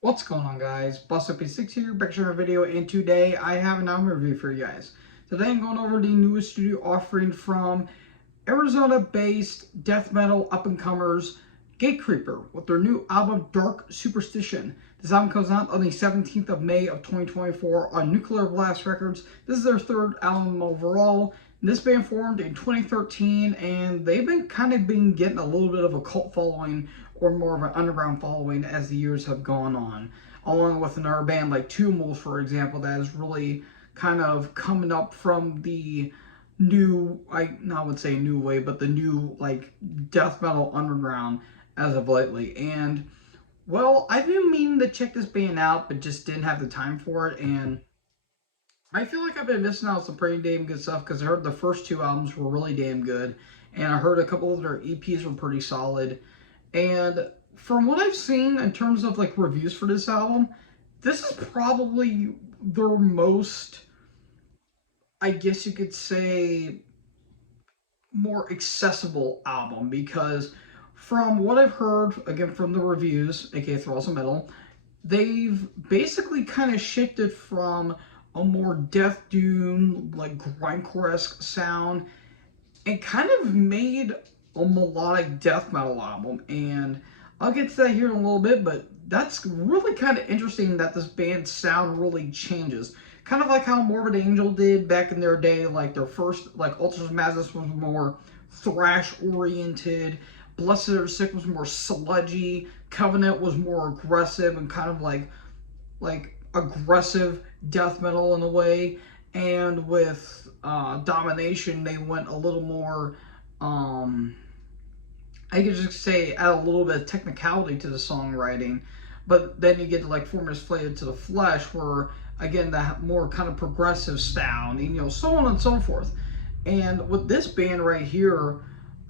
What's going on, guys? BustUp6 here, back to another video, and today I have an album review for you guys. Today I'm going over the newest studio offering from Arizona-based death metal up-and-comers Gatecreeper with their new album Dark Superstition. This album comes out on the 17th of May of 2024 on Nuclear Blast Records. This is their third album overall. This band formed in 2013, and they've been getting a little bit of a cult following, or more of an underground following, as the years have gone on. Along with another band like Tumult, for example, that is really kind of coming up from the new, I would say new wave, but the new like death metal underground as of lately. And well, I've been meaning to check this band out, but just didn't have the time for it. And I feel like I've been missing out on some pretty damn good stuff because I heard the first two albums were really damn good, and I heard a couple of their EPs were pretty solid. And from what I've seen in terms of like reviews for this album, this is probably their most, I guess you could say, more accessible album, because from what I've heard, again from the reviews, aka Thralls of Metal, they've basically kind of shifted from a more death doom, like grindcore-esque sound, and kind of made a melodic death metal album. And I'll get to that here in a little bit, but that's really kind of interesting that this band's sound really changes. Kind of like how Morbid Angel did back in their day, like their first, like Ultras Magnus was more thrash oriented, Blessed or Sick was more sludgy, Covenant was more aggressive and kind of like aggressive death metal in a way, and with Domination they went a little more, I could just say, add a little bit of technicality to the songwriting. But then you get to like Formers Flayed to the Flesh, where again that more kind of progressive sound, and so on and so forth. And with this band right here,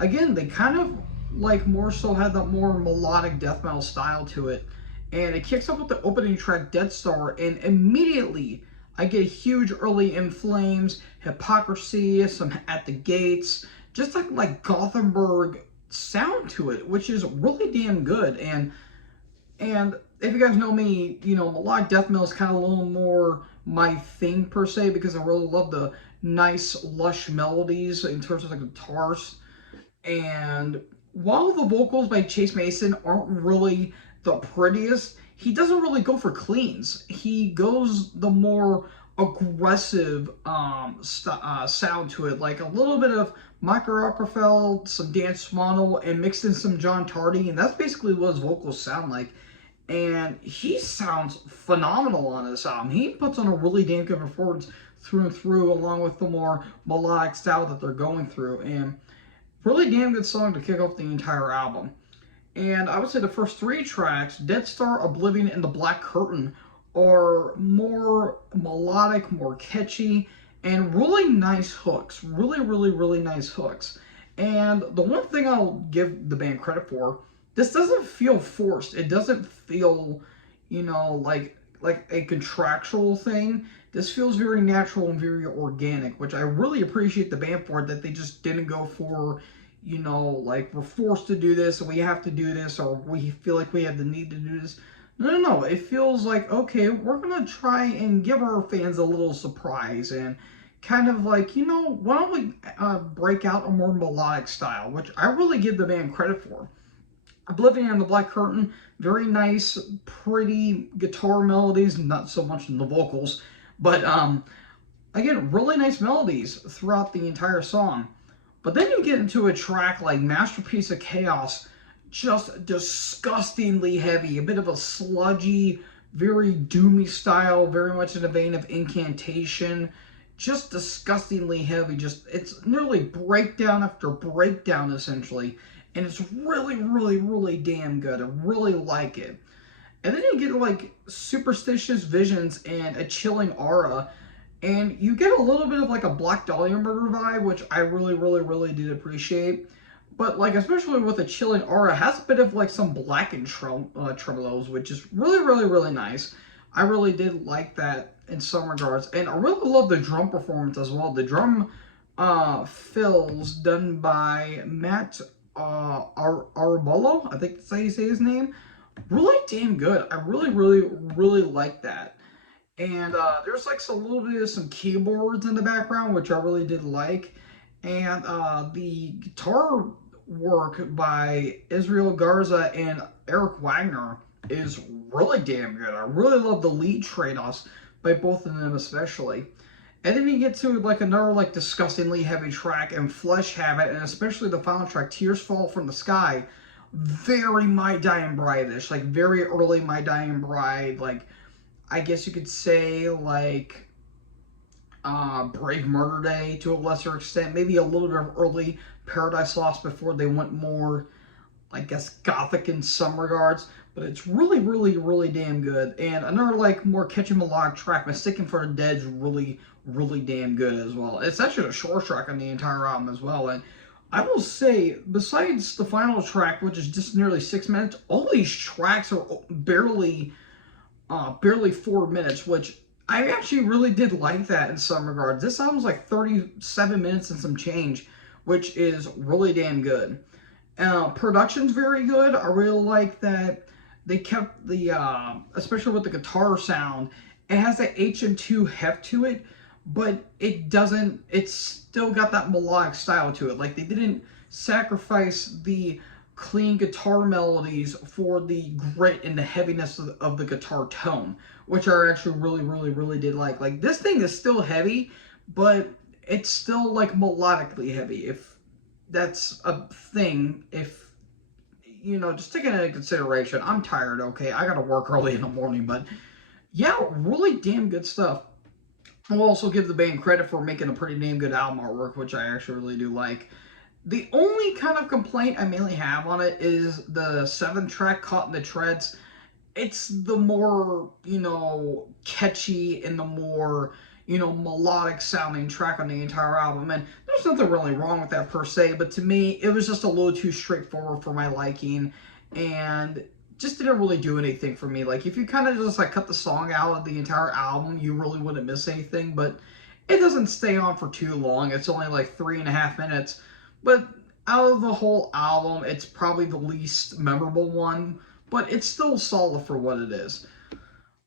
again they kind of like more so had that more melodic death metal style to it. And it kicks off with the opening track Dead Star, and immediately I get a huge early In Flames, Hypocrisy, some At the Gates, just like Gothenburg sound to it, which is really damn good. And if you guys know me, melodic death metal is kind of a little more my thing per se, because I really love the nice lush melodies in terms of the guitars. And while the vocals by Chase Mason aren't really the prettiest, he doesn't really go for cleans. He goes the more aggressive sound to it, like a little bit of Michael Rockefeller, some Dan Swanel, and mixed in some John Tardy, and that's basically what his vocals sound like. And he sounds phenomenal on this album. He puts on a really damn good performance through and through, along with the more melodic style that they're going through. And really damn good song to kick off the entire album. And I would say the first three tracks, Dead Star, Oblivion, and The Black Curtain, are more melodic, more catchy, and really nice hooks. Really, really, really nice hooks. And the one thing I'll give the band credit for, this doesn't feel forced. It doesn't feel, like a contractual thing. This feels very natural and very organic, which I really appreciate the band for, that they just didn't go for, like we're forced to do this, or we have to do this, or we feel like we have the need to do this. No, no, no. It feels like, okay, we're going to try and give our fans a little surprise, and kind of like, why don't we break out a more melodic style, which I really give the band credit for. Oblivion and The Black Curtain, very nice, pretty guitar melodies, not so much in the vocals, but again, really nice melodies throughout the entire song. But then you get into a track like Masterpiece of Chaos, just disgustingly heavy, a bit of a sludgy, very doomy style, very much in the vein of Incantation, just disgustingly heavy. Just, it's nearly breakdown after breakdown essentially, and it's really, really, really damn good. I really like it. And then you get like Superstitious Visions and A Chilling Aura, and you get a little bit of like a Black Dahlia Murder vibe, which I really, really, really did appreciate. But like, especially with A Chilling Aura, has a bit of like some blackened tremolos, which is really, really, really nice. I really did like that in some regards. And I really love the drum performance as well. The drum fills done by Matt Arbolo, I think that's how you say his name. really damn good. I really like that. And there's like a little bit of some keyboards in the background, which I really did like. And the guitar work by Israel Garza and Eric Wagner is really damn good. I really love the lead trade-offs by both of them especially. And then you get to like another like disgustingly heavy track and Flesh Habit, and especially the final track, Tears Fall from the Sky. Very My Dying Bride-ish, like very early My Dying Bride, like I guess you could say like Brave Murder Day to a lesser extent, maybe a little bit of early Paradise Lost before they went more, I guess, gothic in some regards. But it's really damn good. And another like more catchy melodic track, Mistaken for the Dead's really damn good as well. It's actually the short track on the entire album as well. And I will say, besides the final track, which is just nearly 6 minutes, all these tracks are barely 4 minutes, which I actually really did like that in some regards. This album's like 37 minutes and some change, which is really damn good. Production's very good. I really like that they kept the, especially with the guitar sound, it has that HM2 heft to it, but it doesn't, it's still got that melodic style to it. Like they didn't sacrifice the clean guitar melodies for the grit and the heaviness of the guitar tone, which I actually really did like. Like this thing is still heavy, but it's still like melodically heavy, if that's a thing. If you know, just taking into consideration, I'm tired, okay? I gotta work early in the morning, but yeah, really damn good stuff. I'll also give the band credit for making a pretty damn good album artwork, which I actually really do like. The only kind of complaint I mainly have on it is the 7th track, Caught in the Treads. It's the more, catchy and the more, melodic sounding track on the entire album. And there's nothing really wrong with that per se, but to me, it was just a little too straightforward for my liking and just didn't really do anything for me. Like, if you kind of just like cut the song out of the entire album, you really wouldn't miss anything, but it doesn't stay on for too long. It's only like 3.5 minutes. But out of the whole album, it's probably the least memorable one, but it's still solid for what it is.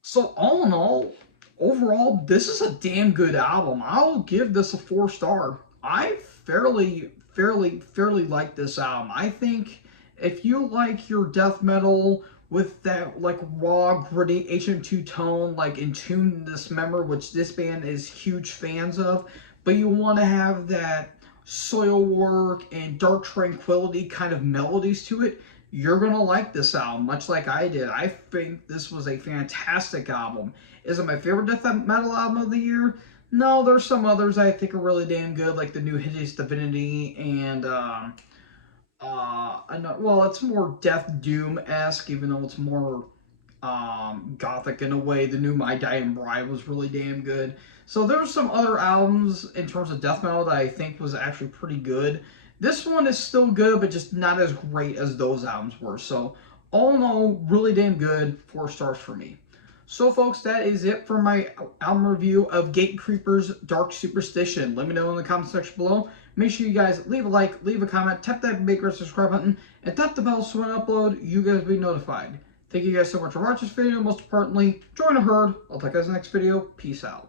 So all in all, overall, this is a damn good album. I'll give this a 4 star. I fairly like this album. I think if you like your death metal with that like raw, gritty HM2 tone, like In Tune Dismember, which this band is huge fans of, but you want to have that Soilwork and Dark Tranquility kind of melodies to it, you're going to like this album, much like I did. I think this was a fantastic album. Is it my favorite death metal album of the year? No, there's some others I think are really damn good, like the new Hideous Divinity and, well, it's more Death Doom-esque, even though it's more gothic in a way. The new My Dying Bride was really damn good. So there's some other albums in terms of death metal that I think was actually pretty good. This one is still good, but just not as great as those albums were. So all in all, really damn good. 4 stars for me. So folks, that is it for my album review of Gatecreeper's Dark Superstition. Let me know in the comment section below. Make sure you guys leave a like, leave a comment, tap that big red subscribe button, and tap the bell so when I upload, you guys will be notified. Thank you guys so much for watching this video. Most importantly, join the herd. I'll talk to you guys in the next video. Peace out.